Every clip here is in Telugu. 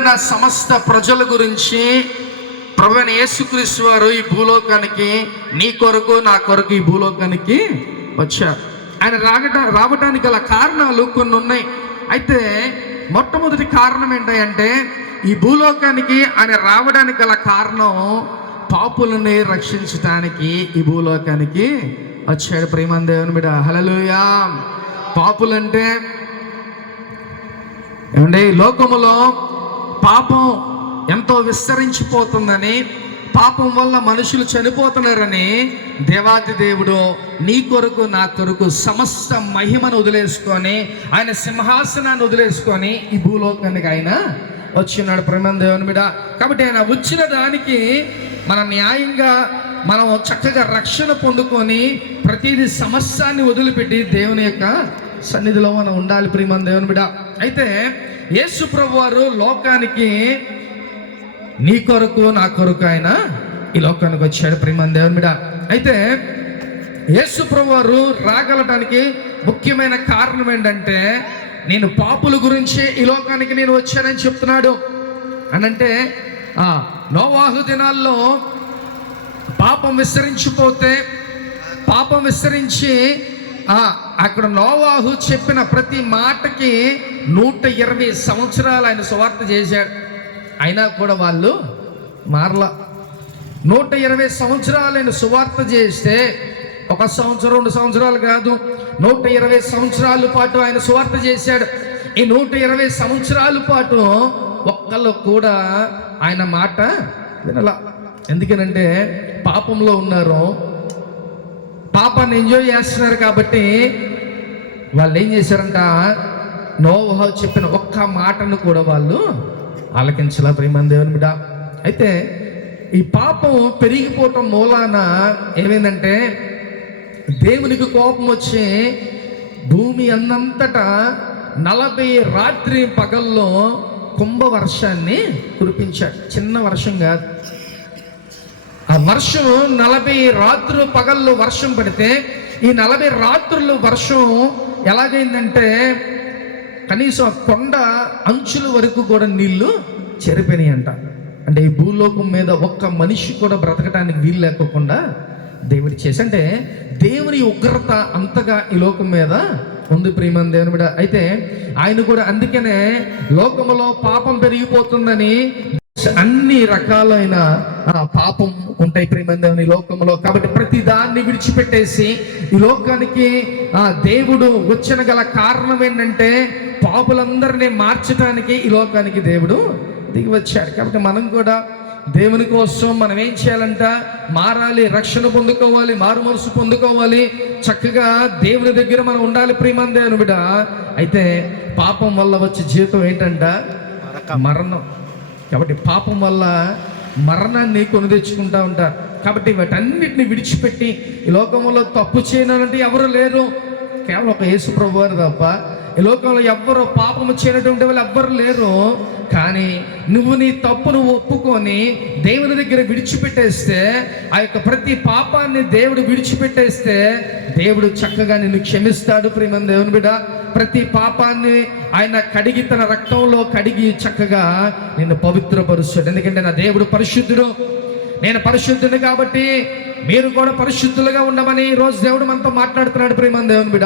నా సమస్త ప్రజల గురించి ప్రభువైన యేసుక్రీస్తు వారు ఈ భూలోకానికి నీ కొరకు నా కొరకు ఈ భూలోకానికి వచ్చారు. ఆయన రాగట రావడానికి గల కారణాలు కొన్ని ఉన్నాయి. అయితే మొట్టమొదటి కారణం ఏంటంటే ఈ భూలోకానికి ఆయన రావడానికి గల కారణం పాపులని రక్షించడానికి ఈ భూలోకానికి వచ్చాడు. ప్రేమం దేవుని బిడ హలలుయా పాపులంటే ఈ లోకములో పాపం ఎంతో విస్తరించిపోతుందని పాపం వల్ల మనుషులు చనిపోతున్నారని దేవాది దేవుడు నీ కొరకు నా కొరకు సమస్త మహిమను వదిలేసుకొని ఆయన సింహాసనాన్ని వదిలేసుకొని ఈ భూలోకానికి ఆయన వచ్చినాడు. ప్రేమ దేవుని మీద కాబట్టి ఆయన వచ్చిన దానికి మన న్యాయంగా మనం చక్కగా రక్షణ పొందుకొని ప్రతిదీ సమస్యాన్ని వదిలిపెట్టి దేవుని యొక్క సన్నిధిలో మనం ఉండాలి ప్రియమని దేవుని బిడ అయితే యేసు ప్రభు వారు లోకానికి నీ కొరకు నా కొరకు ఆయన ఈ లోకానికి వచ్చాడు ప్రియమని దేవుని బిడ అయితే యేసు ప్రభు వారు రాగలటానికి ముఖ్యమైన కారణం ఏంటంటే నేను పాపుల గురించి ఈ లోకానికి నేను వచ్చానని చెప్తున్నాడు. అనంటే ఆ, నోవాహు దినాల్లో పాపం విస్తరించిపోతే పాపం విస్తరించి అక్కడ నోవాహు చెప్పిన ప్రతి మాటకి నూట ఇరవై సంవత్సరాలు ఆయన సువార్త చేశాడు. అయినా కూడా వాళ్ళు మారలా. నూట ఇరవై సంవత్సరాలు ఆయన సువార్త చేస్తే ఒక సంవత్సరం రెండు సంవత్సరాలు కాదు నూట ఇరవై సంవత్సరాల పాటు ఆయన సువార్త చేశాడు. ఈ నూట ఇరవై సంవత్సరాల పాటు ఒక్కళ్ళు కూడా ఆయన మాట వినలా. ఎందుకనంటే పాపంలో ఉన్నారు. పాపాన్ని ఎంజాయ్ చేస్తున్నారు కాబట్టి వాళ్ళు ఏం చేశారంట? నోవహ చెప్పిన ఒక్క మాటను కూడా వాళ్ళు ఆలకించలా ప్రేమ దేవుని బిడ్డ. అయితే ఈ పాపం పెరిగిపోవటం మూలాన ఏమైందంటే దేవునికి కోపం వచ్చి భూమి అన్నంతటా నలభై రాత్రి పగల్లో కుంభ వర్షాన్ని కురిపించాడు. చిన్న వర్షం కాదు. ఆ వర్షం నలభై రాత్రులు పగళ్ళు వర్షం పడితే ఈ నలభై రాత్రులు వర్షం ఎలాగైందంటే కనీసం ఆ కొండ అంచుల వరకు కూడా నీళ్ళు చెరిపోయినాయి అంట అంటే ఈ భూలోకం మీద ఒక్క మనిషి కూడా బ్రతకడానికి వీలు లేకోకుండా దేవుడు చేసి అంటే దేవుని ఉగ్రత అంతగా ఈ లోకం మీద ఉంది ప్రియమని దేవుని బిడ్డ. అయితే ఆయన కూడా అందుకనే లోకములో పాపం పెరిగిపోతుందని అన్ని రకాలైన పాపం ఉంటాయి ప్రేమందేవుని లోకంలో. కాబట్టి ప్రతి దాన్ని విడిచిపెట్టేసి ఈ లోకానికి ఆ దేవుడు వచ్చిన గల కారణం ఏంటంటే పాపులందరినీ మార్చడానికి ఈ లోకానికి దేవుడు దిగి వచ్చాడు కాబట్టి మనం కూడా దేవుని కోసం మనం ఏం చేయాలంట? మారాలి రక్షణ పొందుకోవాలి మారు మనసు పొందుకోవాలి. చక్కగా దేవుని దగ్గర మనం ఉండాలి ప్రియమందేవుని బిడ అయితే పాపం వల్ల వచ్చే జీవితం ఏంటంట? మరణం. కాబట్టి పాపం వల్ల మరణాన్ని కొనదెచ్చుకుంటా ఉంటారు. కాబట్టి వాటన్నిటిని విడిచిపెట్టి ఈ లోకంలో తప్పు చేయనంటే ఎవరు లేరు. కేవలం ఒక యేసు ప్రభు తప్ప ఈ లోకంలో ఎవ్వరు పాపము చేయనటువంటి వాళ్ళు ఎవ్వరు లేరు. కానీ నువ్వు నీ తప్పును ఒప్పుకొని దేవుని దగ్గర విడిచిపెట్టేస్తే ఆ యొక్క ప్రతి పాపాన్ని దేవుడు విడిచిపెట్టేస్తే దేవుడు చక్కగా నిన్ను క్షమిస్తాడు ప్రియమని దేవుని బిడ్డ. ప్రతి పాపాన్ని ఆయన కడిగి తన రక్తంలో కడిగి చక్కగా నిన్ను పవిత్రపరుస్తాడు. ఎందుకంటే నా దేవుడు పరిశుద్ధుడు. నేను పరిశుద్ధుడు కాబట్టి మీరు కూడా పరిశుద్ధులుగా ఉండమని ఈ రోజు దేవుడు మనతో మాట్లాడుతున్నాడు ప్రేమ దేవుని బిడ.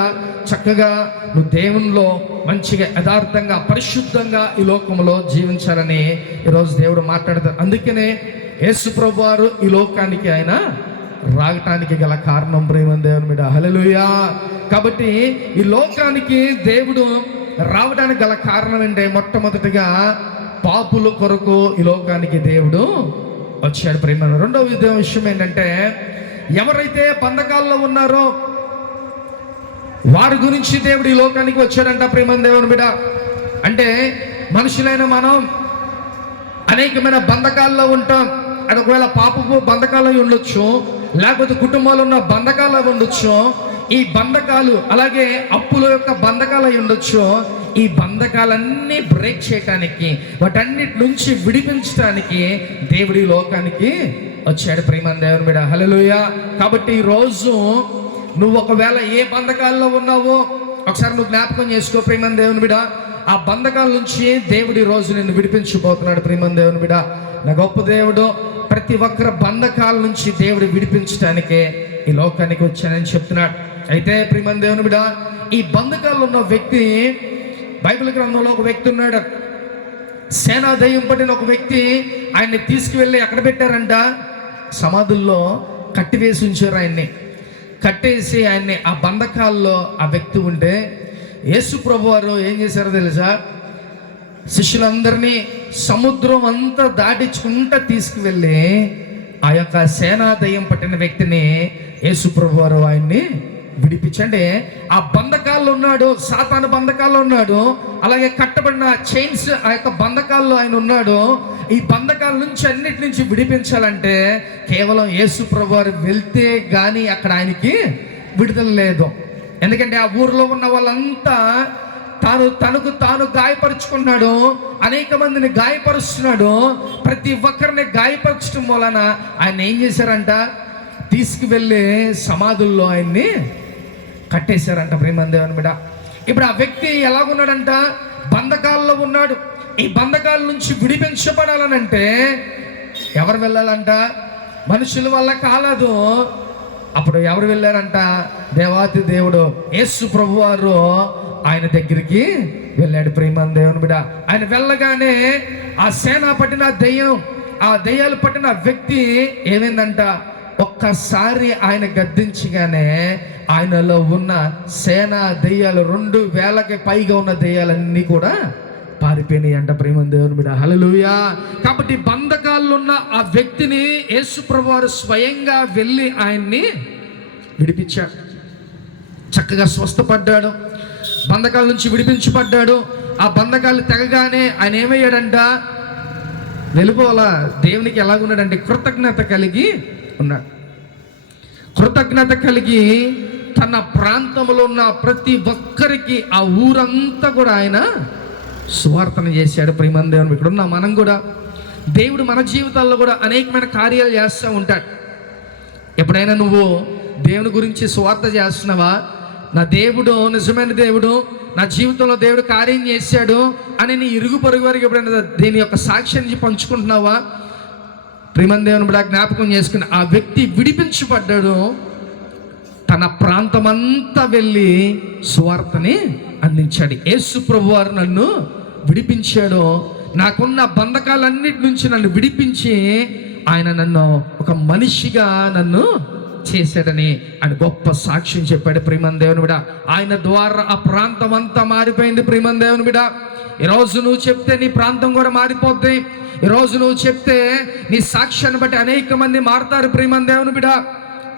చక్కగా నువ్వు దేవునిలో మంచిగా యథార్థంగా పరిశుద్ధంగా ఈ లోకంలో జీవించాలని ఈరోజు దేవుడు మాట్లాడతాడు. అందుకనే యేసు ప్రభు వారు ఈ లోకానికి ఆయన రాగటానికి గల కారణం ప్రేమ దేవుని మీద. హలలుయా కాబట్టి ఈ లోకానికి దేవుడు రావడానికి గల కారణం ఏంటంటే మొట్టమొదటిగా పాపుల కొరకు ఈ లోకానికి దేవుడు వచ్చాడు ప్రేమ రెండవ విషయం ఏంటంటే ఎవరైతే బంధకాల్లో ఉన్నారో వారి గురించి దేవుడు ఈ లోకానికి వచ్చాడంట ప్రేమ దేవుని బిడ అంటే మనుషులైన మనం అనేకమైన బంధకాల్లో ఉంటాం. అది ఒకవేళ పాపపు బంధకాలు అయి ఉండొచ్చు. లేకపోతే కుటుంబాలు ఉన్న బంధకాలు అవి ఉండొచ్చు. ఈ బంధకాలు అలాగే అప్పుల యొక్క బంధకాలు అయి ఉండొచ్చు. ఈ బంధకాలన్నీ బ్రేక్ చేయటానికి వాటన్నిటి నుంచి విడిపించడానికి దేవుడి లోకానికి వచ్చాడు. ప్రేమ దేవుని మీద హలోయ కాబట్టి ఈరోజు రోజు నువ్వు ఒకవేళ ఏ బంధకాల్లో ఉన్నావో ఒకసారి నువ్వు జ్ఞాపకం చేసుకో ప్రేమ దేవుని బిడ ఆ బంధకాల నుంచి దేవుడి రోజు నిన్ను విడిపించబోతున్నాడు ప్రియమం దేవుని బిడ నా గొప్ప దేవుడు ప్రతి ఒక్కరి బంధకాల నుంచి దేవుడు విడిపించడానికే ఈ లోకానికి వచ్చానని చెప్తున్నాడు. అయితే ప్రియమం దేవుని బిడ ఈ బంధకాలు ఉన్న వ్యక్తి బైబిల్ గ్రంథంలో ఒక వ్యక్తి ఉన్నాడు. సేనా దయ్యం పట్టిన ఒక వ్యక్తి ఆయన్ని తీసుకువెళ్ళి ఎక్కడ పెట్టారంట? సమాధుల్లో కట్టివేసి ఉంచారు ఆయన్ని. కట్టేసి ఆయన్ని ఆ బంధకాల్లో ఆ వ్యక్తి ఉంటే యేసు ప్రభు వారు ఏం చేశారో తెలుసా? శిష్యులందరినీ సముద్రం అంతా దాటించుకుంటా తీసుకువెళ్ళి ఆ యొక్క సేనా పట్టిన వ్యక్తిని యేసుప్రభు వారు ఆయన్ని విడిపించండి. ఆ బంధకాల్లో ఉన్నాడు సాతాను బంధకాల్లో ఉన్నాడు అలాగే కట్టబడిన చైన్స్ ఆ యొక్క బంధకాల్లో ఆయన ఉన్నాడు. ఈ బంధకాల నుంచి అన్నిటి నుంచి విడిపించాలంటే కేవలం యేసు వారు వెళ్తే కానీ అక్కడ ఆయనకి విడుదల లేదు. ఎందుకంటే ఆ ఊర్లో ఉన్న వాళ్ళంతా తాను తనకు తాను గాయపరుచుకున్నాడు అనేక మందిని గాయపరుస్తున్నాడు. ప్రతి ఒక్కరిని గాయపరచడం వలన ఆయన ఏం చేశారంట? తీసుకువెళ్ళే సమాధుల్లో ఆయన్ని కట్టేశారంట ప్రేమందేవన్ బిడ ఇప్పుడు ఆ వ్యక్తి ఎలాగున్నాడంట? బంధకాల్లో ఉన్నాడు. ఈ బంధకాల నుంచి విడిపించబడాలనంటే ఎవరు వెళ్ళాలంట? మనుషుల వల్ల కాలదు. అప్పుడు ఎవరు వెళ్ళారంట? దేవాతి దేవుడు. యేసు ప్రభువారు ఆయన దగ్గరికి వెళ్ళాడు. ప్రేమ దేవుని బిడ ఆయన వెళ్ళగానే ఆ సేన పట్టిన దెయ్యం ఆ దెయ్యాలు పట్టిన వ్యక్తి ఏమైందంట? ఒక్కసారి ఆయన గద్దించగానే ఆయనలో ఉన్న సేన దెయ్యాలు రెండు వేలకి పైగా ఉన్న దెయ్యాలన్నీ కూడా పారిపోయినాయి అంట ప్రేమ దేవుని బిడ హలలుయా కాబట్టి బంధకాల్లో ఉన్న ఆ వ్యక్తిని యేసుప్రభు వారు స్వయంగా వెళ్ళి ఆయన్ని విడిపించాడు. చక్కగా స్వస్థపడ్డాడు. బంధకాల నుంచి విడిపించబడ్డాడు. ఆ బంధకాలు తెగగానే ఆయన ఏమయ్యాడంట? వెళ్ళిపోవాలా? దేవునికి ఎలాగున్నాడంటే కృతజ్ఞత కలిగి ఉన్నాడు. కృతజ్ఞత కలిగి తన ప్రాంతంలో ఉన్న ప్రతి ఒక్కరికి ఆ ఊరంతా కూడా ఆయన సువార్తన చేశాడు. ప్రేమన్ దేవుని ఇక్కడ ఉన్న మనం కూడా దేవుడు మన జీవితాల్లో కూడా అనేకమైన కార్యాలు చేస్తూ ఉంటాడు. ఎప్పుడైనా నువ్వు దేవుని గురించి స్వార్థ చేస్తున్నావా? నా దేవుడు నిజమైన దేవుడు నా జీవితంలో దేవుడు కార్యం చేశాడు అని నీ ఇరుగు పొరుగు వారికి ఎప్పుడైనా దీని యొక్క సాక్ష్యాన్ని పంచుకుంటున్నావా? ప్రేమన్ దేవుని కూడా జ్ఞాపకం చేసుకుని ఆ వ్యక్తి విడిపించబడ్డాడు. తన ప్రాంతమంతా వెళ్ళి సువార్తని అందించాడు. యేసు ప్రభు వారు నన్ను విడిపించాడు. నాకున్న బంధకాలన్నిటి నుంచి నన్ను విడిపించి ఆయన నన్ను ఒక మనిషిగా నన్ను చేశాడని ఆయన గొప్ప సాక్ష్యం చెప్పాడు ప్రేమన్ దేవుని బిడ. ఆయన ద్వారా ఆ ప్రాంతం అంతా మారిపోయింది ప్రేమన్ దేవుని బిడ. ఈరోజు నువ్వు చెప్తే నీ ప్రాంతం కూడా మారిపోద్ది. ఈరోజు నువ్వు చెప్తే నీ సాక్ష్యాన్ని బట్టి అనేక మంది మారుతారు ప్రేమన్ దేవుని బిడ.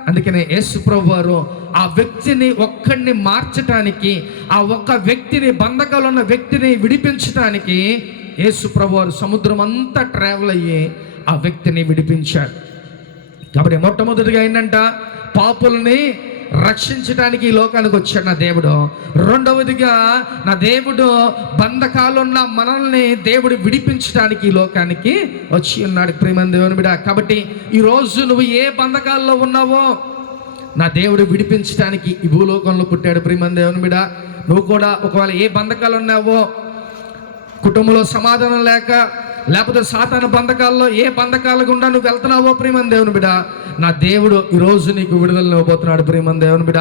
అందుకనే యేసు ప్రభు వారు ఆ వ్యక్తిని ఒక్కడిని మార్చటానికి ఆ ఒక్క వ్యక్తిని బంధకాలు ఉన్న వ్యక్తిని విడిపించటానికి యేసు ప్రభు వారు సముద్రం అంతా ట్రావెల్ అయ్యి ఆ వ్యక్తిని విడిపించాడు కాబట్టి మొట్టమొదటిగా ఏంటంట పాపుల్ని రక్షించడానికి ఈ లోకానికి వచ్చాడు నా దేవుడు. రెండవదిగా నా దేవుడు బంధకాలున్న మనల్ని దేవుడు విడిపించడానికి ఈ లోకానికి వచ్చి ఉన్నాడు. ప్రేమ దేవుని బిడ కాబట్టి ఈరోజు నువ్వు ఏ బంధకాల్లో ఉన్నావో నా దేవుడు విడిపించడానికి ఈ భూలోకంలో పుట్టాడు. ప్రేమ దేవుని బిడ నువ్వు కూడా ఒకవేళ ఏ బంధకాలు ఉన్నావో కుటుంబంలో సమాధానం లేక లేకపోతే సాతాన బంధకాల్లో ఏ బంధకాల గుండా నువ్వు వెళ్తున్నావో ప్రేమ దేవుని బిడ నా దేవుడు ఈరోజు నీకు విడుదల ఇవ్వబోతున్నాడు ప్రేమన్ దేవుని బిడ.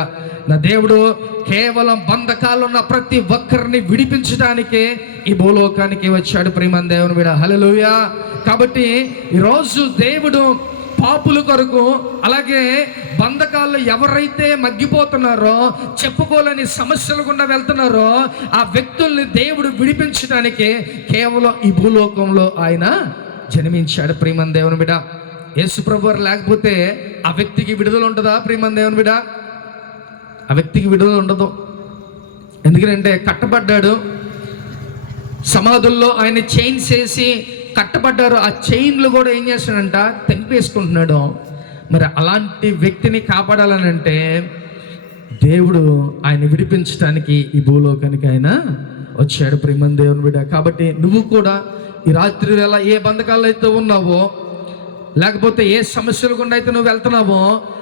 నా దేవుడు కేవలం బంధకాలు ఉన్న ప్రతి ఒక్కరిని విడిపించడానికే ఈ భూలోకానికి వచ్చాడు ప్రేమ దేవుని బిడ. హల్లెలూయా. కాబట్టి ఈరోజు దేవుడు పాపుల కొరకు అలాగే బంధకాల్లో ఎవరైతే మగ్గిపోతున్నారో చెప్పుకోలేని సమస్యలు గుండా వెళ్తున్నారో ఆ వ్యక్తుల్ని దేవుడు విడిపించడానికి కేవలం ఈ భూలోకంలో ఆయన జన్మించాడు. ప్రేమన్ దేవుని బిడ యేసు లేకపోతే ఆ వ్యక్తికి విడుదల ఉంటుందా ప్రేమన్ దేవుని బిడ ఆ వ్యక్తికి విడుదల ఉండదు. ఎందుకంటే కట్టబడ్డాడు. సమాధుల్లో ఆయన చైన్స్ వేసి కట్టబడ్డారు. ఆ చైన్లు కూడా ఏం చేస్తాడంట తెంపేసుకుంటున్నాడు. మరి అలాంటి వ్యక్తిని కాపాడాలనంటే దేవుడు ఆయన విడిపించడానికి ఈ భూలోకానికి ఆయన వచ్చాడు. ప్రేమన్ దేవుని బిడ్డ. కాబట్టి నువ్వు కూడా ఈ రాత్రి వేళ ఏ బంధకాల్లో అయితే ఉన్నావో లేకపోతే ఏ సమస్యల గుండా అయితే నువ్వు వెళ్తున్నావో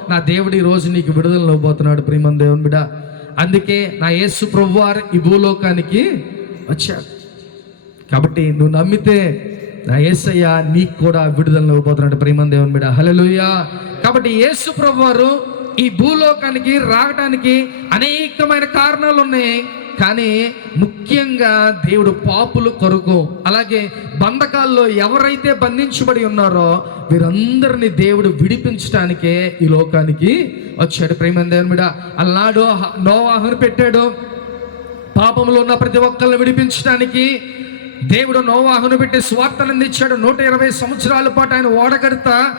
నా దేవుడు ఈరోజు రోజు నీకు విడుదల ఇవ్వబోతున్నాడు ప్రేమన్ దేవుని బిడ్డ. అందుకే నా యేసు ప్రభువారు ఈ భూలోకానికి వచ్చాడు కాబట్టి నువ్వు నమ్మితే నా యేసయ్య నీకు కూడా విడుదలను ఇవ్వబోతున్నాడు ప్రేమ దేవుని బిడ. హలలుయ కాబట్టి యేసు ప్రభు వారు ఈ భూలోకానికి రావడానికి అనేకమైన కారణాలు ఉన్నాయి. కానీ ముఖ్యంగా దేవుడు పాపులు కొరకు అలాగే బంధకాల్లో ఎవరైతే బంధించబడి ఉన్నారో వీరందరిని దేవుడు విడిపించడానికే ఈ లోకానికి వచ్చాడు ప్రేమ దేవుని బిడ. అల్లాడు నోవాహను పెట్టాడు. పాపంలో ఉన్న ప్రతి ఒక్కరిని విడిపించడానికి దేవుడు నోవాహును పెట్టి స్వార్థను అందించాడు నూట ఇరవై సంవత్సరాల పాటు ఆయన ఓడగడతా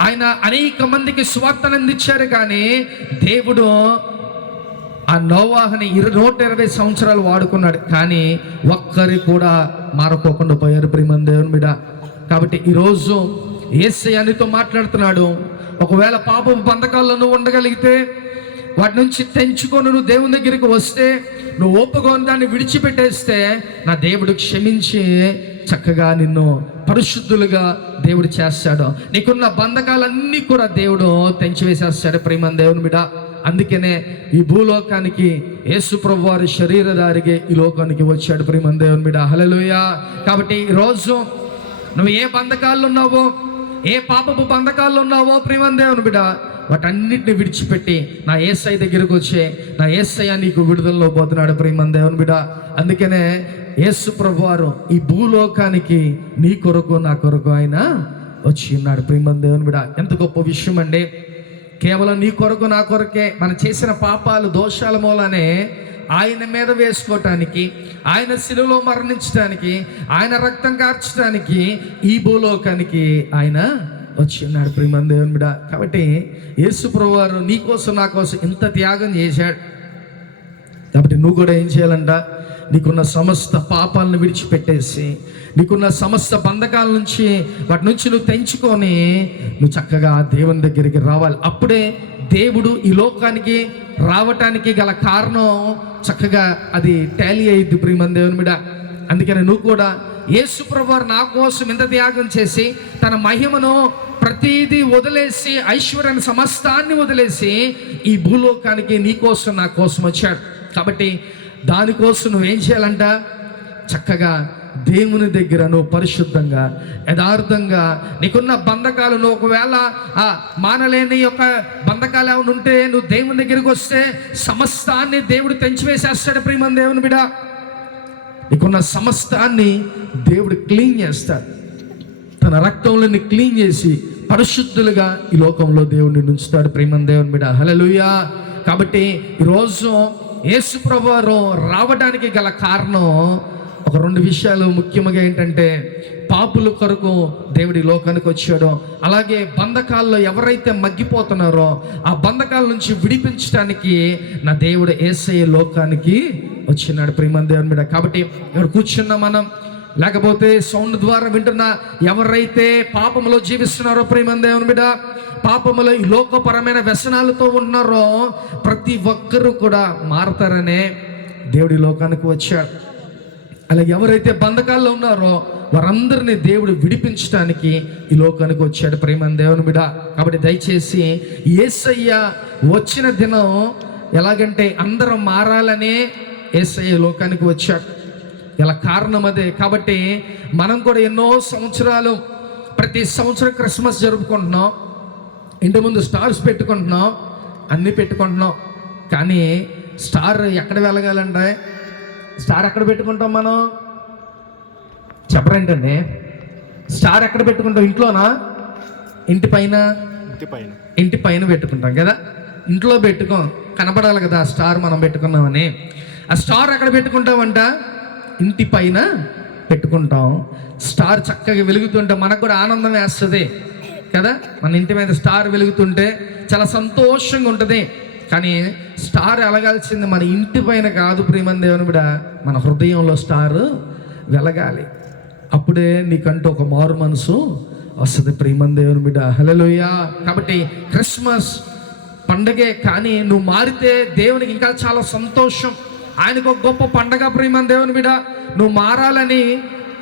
ఆయన అనేక మందికి స్వార్థను అందించారు కానీ దేవుడు ఆ నోవాహని ఇరు నూట ఇరవై సంవత్సరాలు వాడుకున్నాడు. కానీ ఒక్కరి కూడా మారకోకుండా పోయారు. ప్రియమన్ దేవుని బిడ కాబట్టి ఈరోజు ఏసై అనితో మాట్లాడుతున్నాడు. ఒకవేళ పాపం బంధకాల్లో నువ్వు ఉండగలిగితే వాటి నుంచి తెంచుకొని నువ్వు దేవుని దగ్గరికి వస్తే నువ్వు ఒప్పుకొని దాన్ని విడిచిపెట్టేస్తే నా దేవుడు క్షమించి చక్కగా నిన్ను పరిశుద్ధులుగా దేవుడు చేస్తాడు. నీకున్న బంధకాలన్నీ కూడా దేవుడు తెంచివేసేస్తాడు. ప్రేమ దేవుని బిడ అందుకనే ఈ భూలోకానికి యేసుప్రభు వారి శరీరధారిగా ఈ లోకానికి వచ్చాడు ప్రేమ దేవుని బిడ. హలలుయ కాబట్టి ఈరోజు నువ్వు ఏ బంధకాల్లో ఉన్నావో ఏ పాపపు బంధకాల్లో ఉన్నావో ప్రేమ దేవుని బిడ వాటన్నిటిని విడిచిపెట్టి నా ఏసఐ దగ్గరకు వచ్చే నా ఏసయ్య నీకు విడుదలలో పోతున్నాడు ప్రేమ దేవుని బిడ. అందుకనే యేసు ప్రభు వారు ఈ భూలోకానికి నీ కొరకు నా కొరకు ఆయన వచ్చి ఉన్నాడు ప్రేమ దేవుని బిడ. ఎంత గొప్ప విషయం అండి కేవలం నీ కొరకు నా కొరకే మనం చేసిన పాపాలు దోషాల మూలనే ఆయన మీద వేసుకోవటానికి ఆయన శిలువలో మరణించడానికి ఆయన రక్తం కార్చడానికి ఈ భూలోకానికి ఆయన వచ్చి ఉన్నాడు ప్రేమ దేవుని బిడ. కాబట్టి యేసు ప్రభువారు నీ కోసం నా కోసం ఇంత త్యాగం చేశాడు. కాబట్టి నువ్వు కూడా ఏం చేయాలంట? నీకున్న సమస్త పాపాలను విడిచిపెట్టేసి నీకున్న సమస్త బంధకాల నుంచి వాటి నుంచి నువ్వు తెంచుకొని నువ్వు చక్కగా దేవుని దగ్గరికి రావాలి. అప్పుడే దేవుడు ఈ లోకానికి రావటానికి గల కారణం చక్కగా అది టాలీ అయ్యిద్ది ప్రియమని దేవుని మీద అందుకని నువ్వు కూడా యేసు ప్రభువారు నా కోసం ఇంత త్యాగం చేసి తన మహిమను ప్రతిదీ వదిలేసి ఐశ్వర్యాన్ని సమస్తాన్ని వదిలేసి ఈ భూలోకానికి నీకోసం నా కోసం వచ్చాడు. కాబట్టి దానికోసం నువ్వేం చేయాలంట? చక్కగా దేవుని దగ్గర నువ్వు పరిశుద్ధంగా యథార్థంగా నీకున్న బంధకాలు నువ్వు ఒకవేళ ఆ మానలేని యొక్క బంధకాలు ఏమైనా ఉంటే నువ్వు దేవుని దగ్గరికి వస్తే సమస్తాన్ని దేవుడు తెంచివేసేస్తాడు ప్రియమని దేవుని బిడ. నీకున్న సమస్తాన్ని దేవుడు క్లీన్ చేస్తాడు. తన రక్తంలో క్లీన్ చేసి పరిశుద్ధులుగా ఈ లోకంలో దేవుడిని ఉంచుతాడు ప్రేమన్ దేవుని బిడ హలలుయా కాబట్టి ఈరోజు యేసు ప్రభువారు రావడానికి గల కారణం ఒక రెండు విషయాలు ముఖ్యంగా ఏంటంటే పాపుల కొరకు దేవుడి లోకానికి వచ్చాడో. అలాగే బంధకాల్లో ఎవరైతే మగ్గిపోతున్నారో ఆ బంధకాల నుంచి విడిపించడానికి నా దేవుడు ఏసయ్య లోకానికి వచ్చినాడు ప్రేమన్ దేవుని బిడ్డ కాబట్టి ఇక్కడ కూర్చున్న మనం. లేకపోతే సౌండ్ ద్వారా వింటున్న ఎవరైతే పాపములో జీవిస్తున్నారో ప్రేమ దేవుని బిడ్డ పాపములో ఈ లోకపరమైన వ్యసనాలతో ఉన్నారో ప్రతి ఒక్కరూ కూడా మారతారనే దేవుడి లోకానికి వచ్చాడు. అలాగే ఎవరైతే బంధకాల్లో ఉన్నారో వారందరినీ దేవుడు విడిపించడానికి ఈ లోకానికి వచ్చాడు ప్రేమ దేవుని బిడ కాబట్టి దయచేసి ఏసయ్య వచ్చిన దినం ఎలాగంటే అందరం మారాలనే ఏసయ్య లోకానికి వచ్చాడు. ఇలా కారణం అదే. కాబట్టి మనం కూడా ఎన్నో సంవత్సరాలు ప్రతి సంవత్సరం క్రిస్మస్ జరుపుకుంటున్నాం. ఇంటి ముందు స్టార్స్ పెట్టుకుంటున్నాం. అన్నీ పెట్టుకుంటున్నాం. కానీ స్టార్ ఎక్కడ వెళ్ళగాలంటే స్టార్ ఎక్కడ పెట్టుకుంటాం మనం? చెప్పరేంటండి. స్టార్ ఎక్కడ పెట్టుకుంటాం? ఇంట్లోనా? ఇంటి పైన? ఇంటి పైన. ఇంటి పైన పెట్టుకుంటాం కదా? ఇంట్లో పెట్టుకోం. కనపడాలి కదా ఆ స్టార్ మనం పెట్టుకున్నామని. ఆ స్టార్ ఎక్కడ పెట్టుకుంటామంట? ఇంటి పైన పెట్టుకుంటాం. స్టార్ చక్కగా వెలుగుతుంటే మనకు కూడా ఆనందం వేస్తుంది. కదా? మన ఇంటి మీద స్టార్ వెలుగుతుంటే చాలా సంతోషంగా ఉంటుంది. కానీ స్టార్ వెలగాల్సింది మన ఇంటి పైన కాదు ప్రేమన్ దేవుని కూడా మన హృదయంలో స్టార్ వెలగాలి. అప్పుడే నీకంటూ ఒక మారు మనసు వస్తుంది ప్రేమన్ దేవుని బిడ్డ హలోయ కాబట్టి క్రిస్మస్ పండగే కానీ నువ్వు మారితే దేవునికి ఇంకా చాలా సంతోషం. ఆయనకు ఒక గొప్ప పండగ ప్రేమ దేవుని బిడ. నువ్వు మారాలని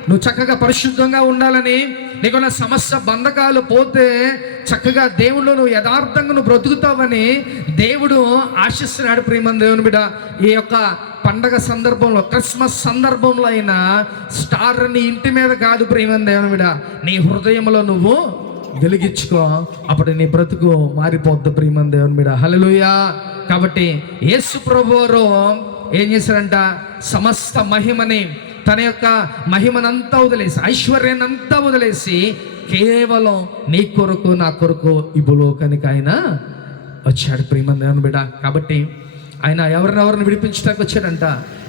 నువ్వు చక్కగా పరిశుద్ధంగా ఉండాలని నీకున్న సమస్య బంధకాలు పోతే చక్కగా దేవుళ్ళు నువ్వు యథార్థంగా నువ్వు బ్రతుకుతావని దేవుడు ఆశిస్తున్నాడు ప్రేమ దేవుని బిడ. ఈ యొక్క పండగ సందర్భంలో క్రిస్మస్ సందర్భంలో అయినా స్టార్ నీ ఇంటి మీద కాదు ప్రేమ దేవుని బిడ. నీ హృదయంలో నువ్వు వెలిగించుకో. అప్పుడు నీ బ్రతుకు మారిపోద్ది ప్రియమని దేవుని బిడ్డ హలోయ కాబట్టి యేసు ప్రభువారు ఏం చేశారంట సమస్త మహిమని తన యొక్క మహిమనంతా వదిలేసి ఐశ్వర్యాన్ని వదిలేసి కేవలం నీ కొరకు నా కొరకు ఈ భూలోకానికి ఆయన వచ్చాడు. ప్రియమని బిడ కాబట్టి ఆయన ఎవరినెవరిని విడిపించడానికి వచ్చాడంట?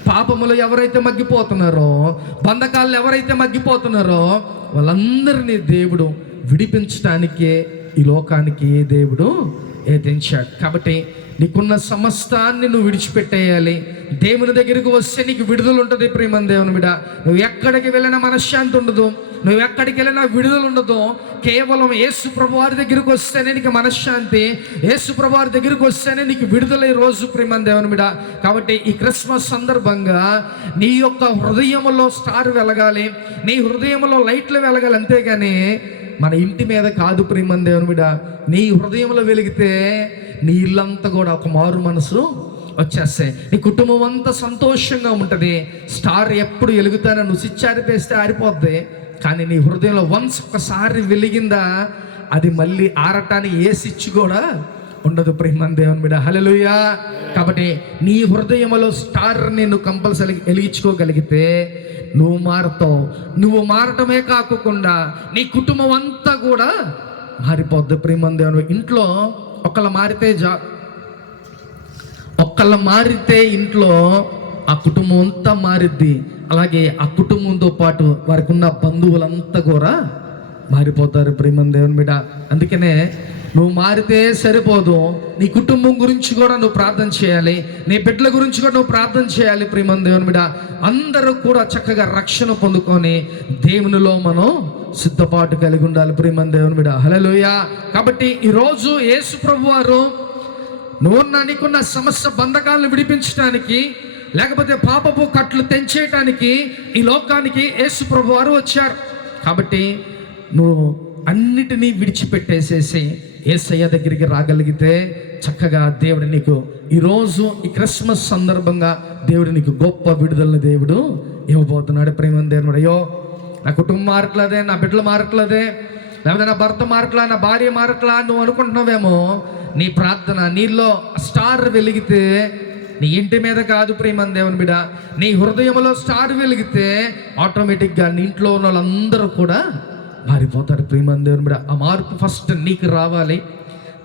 పాపములు ఎవరైతే మగ్గిపోతున్నారో బంధకాలు ఎవరైతే మగ్గిపోతున్నారో వాళ్ళందరినీ దేవుడు విడిపించడానికే ఈ లోకానికి దేవుడు ఏదించాడు కాబట్టి నీకున్న సమస్తాన్ని నువ్వు విడిచిపెట్టేయాలి. దేవుని దగ్గరికి వస్తే నీకు విడుదల ఉంటుంది ప్రేమ దేవుని బిడ. నువ్వు ఎక్కడికి వెళ్ళినా మనశ్శాంతి ఉండదు. నువ్వు ఎక్కడికి వెళ్ళినా విడుదల ఉండదు. కేవలం యేసు ప్రభువారి దగ్గరికి వస్తేనే నీకు మనశ్శాంతి. యేసు ప్రభువారి దగ్గరికి వస్తేనే నీకు విడుదల ఈ రోజు ప్రేమ దేవుని బిడ. కాబట్టి ఈ క్రిస్మస్ సందర్భంగా నీ యొక్క హృదయంలో స్టార్ వెలగాలి. నీ హృదయంలో లైట్లు వెలగాలి. అంతేగాని మన ఇంటి మీద కాదు ప్రేమని దేవుని బిడ నీ హృదయంలో వెలిగితే నీ ఇల్లంతా కూడా ఒక మారు మనసు వచ్చేస్తాయి. నీ కుటుంబం అంతా సంతోషంగా ఉంటుంది. స్టార్ ఎప్పుడు వెలుగుతానో నువ్వు స్విచ్ ఆరిపేస్తే ఆరిపోద్ది. కానీ నీ హృదయంలో వన్స్ ఒకసారి వెలిగిందా అది మళ్ళీ ఆరటానికి ఏ స్విచ్ కూడా ఉండదు ప్రేమన్ దేవుని మీద హలలుయా కాబట్టి నీ హృదయంలో స్టార్ నేను కంపల్సరీ వెలిగించుకోగలిగితే నువ్వు మారుతావు. నువ్వు మారటమే కాకుండా నీ కుటుంబం అంతా కూడా మారిపోద్ది. ప్రేమన్ ఇంట్లో ఒకళ్ళు మారితే జా ఒక్కళ్ళ మారితే ఇంట్లో ఆ కుటుంబం అంతా మారిద్ది. అలాగే ఆ కుటుంబంతో పాటు వారికి ఉన్న బంధువులంతా కూడా మారిపోతారు ప్రేమన్ దేవుని బిడ్డ. అందుకనే నువ్వు మారితే సరిపోదు. నీ కుటుంబం గురించి కూడా నువ్వు ప్రార్థన చేయాలి. నీ బిడ్డల గురించి కూడా నువ్వు ప్రార్థన చేయాలి ప్రేమన్ దేవుని బిడ. అందరూ కూడా చక్కగా రక్షణ పొందుకొని దేవునిలో మనం సిద్ధపాటు కలిగి ఉండాలి ప్రేమన్ దేవుని బిడ. హలోయ కాబట్టి ఈరోజు యేసు ప్రభు వారు నువ్వు నీకున్న సమస్య బంధకాలను విడిపించడానికి లేకపోతే పాపపు కట్లు తెంచేయటానికి ఈ లోకానికి యేసు ప్రభు వారు వచ్చారు. కాబట్టి నువ్వు అన్నిటినీ విడిచిపెట్టేసేసి ఏసయ్య దగ్గరికి రాగలిగితే చక్కగా దేవుడు నీకు ఈరోజు ఈ క్రిస్మస్ సందర్భంగా దేవుడు నీకు గొప్ప విడుదలని దేవుడు ఇవ్వబోతున్నాడు. ప్రేమ దేవుడు అయ్యో నా కుటుంబం మారట్లేదే నా బిడ్డలు మారట్లేదే లేకపోతే నా భర్త మారట్లా నా భార్య మారట్లా నువ్వు అనుకుంటున్నావేమో నీ ప్రార్థన నీలో స్టార్ వెలిగితే నీ ఇంటి మీద కాదు ప్రేమన్ దేవుని బిడ నీ హృదయంలో స్టార్ వెలిగితే ఆటోమేటిక్గా నీ ఇంట్లో ఉన్న వాళ్ళందరూ కూడా మారిపోతారు ప్రేమన్ దేవుని బిడ ఆ మార్పు ఫస్ట్ నీకు రావాలి.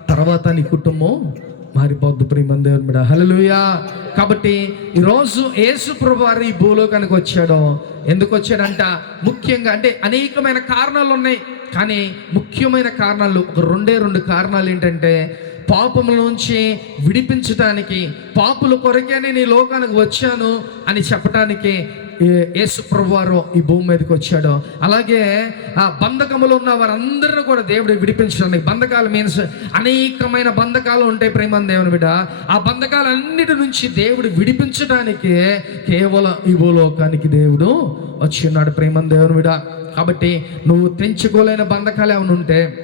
తర్వాత నీ కుటుంబం మారిపోద్దు ప్రేమన్ దేవుని బిడ హలలుయా కాబట్టి ఈరోజు యేసు ప్రభు ఈ భూలోకానికి వచ్చాడో. ఎందుకు వచ్చాడంట? ముఖ్యంగా అంటే అనేకమైన కారణాలు ఉన్నాయి. కానీ ముఖ్యమైన కారణాలు ఒక రెండే రెండు కారణాలు ఏంటంటే పాపముల నుంచి విడిపించడానికి పాపుల కొరకే నేను ఈ లోకానికి వచ్చాను అని చెప్పడానికి యేసు ప్రభువారు ఈ భూమి మీదకి వచ్చాడు. అలాగే ఆ బంధకములు ఉన్న వారందరిని కూడా దేవుడు విడిపించడానికి బంధకాలు మీన్స్ అనేకమైన బంధకాలు ఉంటాయి ప్రేమ దేవుని బిడ్డ. ఆ బంధకాలన్నిటి నుంచి దేవుడు విడిపించడానికి కేవలం ఈ భూలోకానికి దేవుడు వచ్చి ఉన్నాడు ప్రేమ దేవుని బిడ కాబట్టి నువ్వు తెంచుకోలేని బంధకాలు ఏమైనా ఉంటే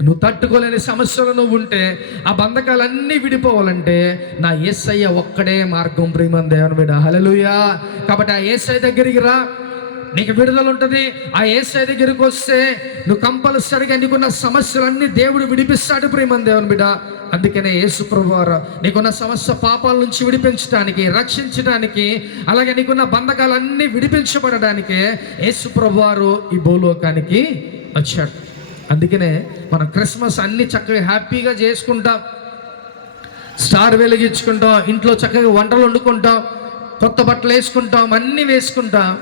నువ్వు తట్టుకోలేని సమస్యలు నువ్వు ఉంటే ఆ బంధకాలన్నీ విడిపోవాలంటే నా ఏసయ్య ఒక్కడే మార్గం ప్రేమన్ దేవుని బిడ్డ హలలుయా కాబట్టి ఆ ఏసఐ దగ్గరికి రా. నీకు విడుదల ఉంటుంది. ఆ ఏసఐ దగ్గరికి వస్తే నువ్వు కంపల్సరిగా నీకున్న సమస్యలన్నీ దేవుడు విడిపిస్తాడు ప్రేమన్ దేవుని బిడ్డ అందుకనే యేసు ప్రభువారు నీకున్న సమస్య పాపాల నుంచి విడిపించడానికి రక్షించడానికి అలాగే నీకున్న బంధకాలన్నీ విడిపించబడడానికి యేసు ప్రభువారు ఈ భూలోకానికి వచ్చాడు అందుకనే మనం క్రిస్మస్ అన్ని చక్కగా హ్యాపీగా చేసుకుంటాం. స్టార్ వెలిగించుకుంటాం ఇంట్లో చక్కగా వంటలు వండుకుంటాం కొత్త బట్టలు వేసుకుంటాం అన్నీ వేసుకుంటాం.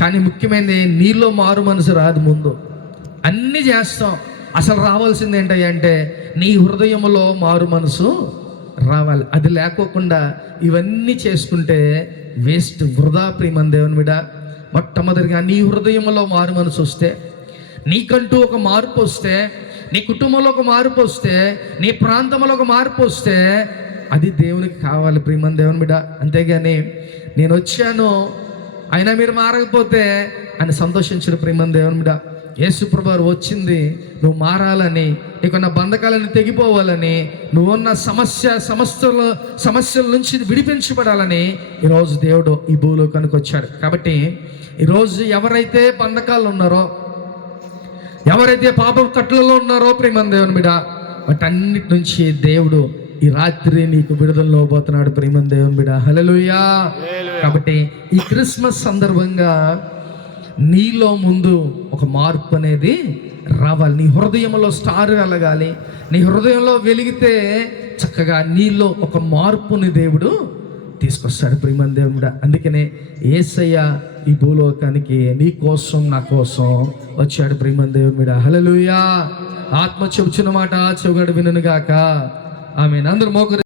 కానీ ముఖ్యమైనది నీలో మారు మనసు రాదు ముందు. అన్నీ చేస్తాం. అసలు రావాల్సింది ఏంటంటే నీ హృదయంలో మారు మనసు రావాలి. అది లేకోకుండా ఇవన్నీ చేసుకుంటే వేస్ట్ వృధా ప్రియమని దేవుని మీద మొట్టమొదటిగా నీ హృదయంలో మారు మనసు వస్తే నీకంటూ ఒక మార్పు వస్తే నీ కుటుంబంలో ఒక మార్పు వస్తే నీ ప్రాంతంలో ఒక మార్పు వస్తే అది దేవునికి కావాలి. ప్రియమన్ దేవుని బిడ్డ అంతేగాని నేను వచ్చాను అయినా మీరు మారకపోతే అని సంతోషించిన ప్రేమ దేవుని బిడ్డ యేసుప్రభారు వచ్చింది నువ్వు మారాలని నీకున్న బంధకాలను తెగిపోవాలని నువ్వు ఉన్న సమస్య సమస్యల సమస్యల నుంచి విడిపించబడాలని ఈరోజు దేవుడు ఈ భూలోకానికి వచ్చాడు. కాబట్టి ఈరోజు ఎవరైతే బంధకాలు ఉన్నారో ఎవరైతే పాపం కట్లలో ఉన్నారో ప్రేమ దేవుని బిడ వాటన్నిటి నుంచి దేవుడు ఈ రాత్రి నీకు విడుదలలో పోతున్నాడు ప్రేమ దేవుని బిడ. హల్లెలూయా. కాబట్టి ఈ క్రిస్మస్ సందర్భంగా నీలో ముందు ఒక మార్పు అనేది రావాలి. నీ హృదయంలో స్టార్ వెలగాలి. నీ హృదయంలో వెలిగితే చక్కగా నీలో ఒక మార్పుని దేవుడు తీసుకొస్తాడు. ప్రియమని దేవుడా అందుకనే ఏసయ్య ఈ భూలోకానికి నీ కోసం నా కోసం వచ్చాడు ప్రియమని దేవుడి. హలలుయా ఆత్మ చెబుచున్న మాట చెవుగాడు వినుగాక ఆమె అందరూ మోకరి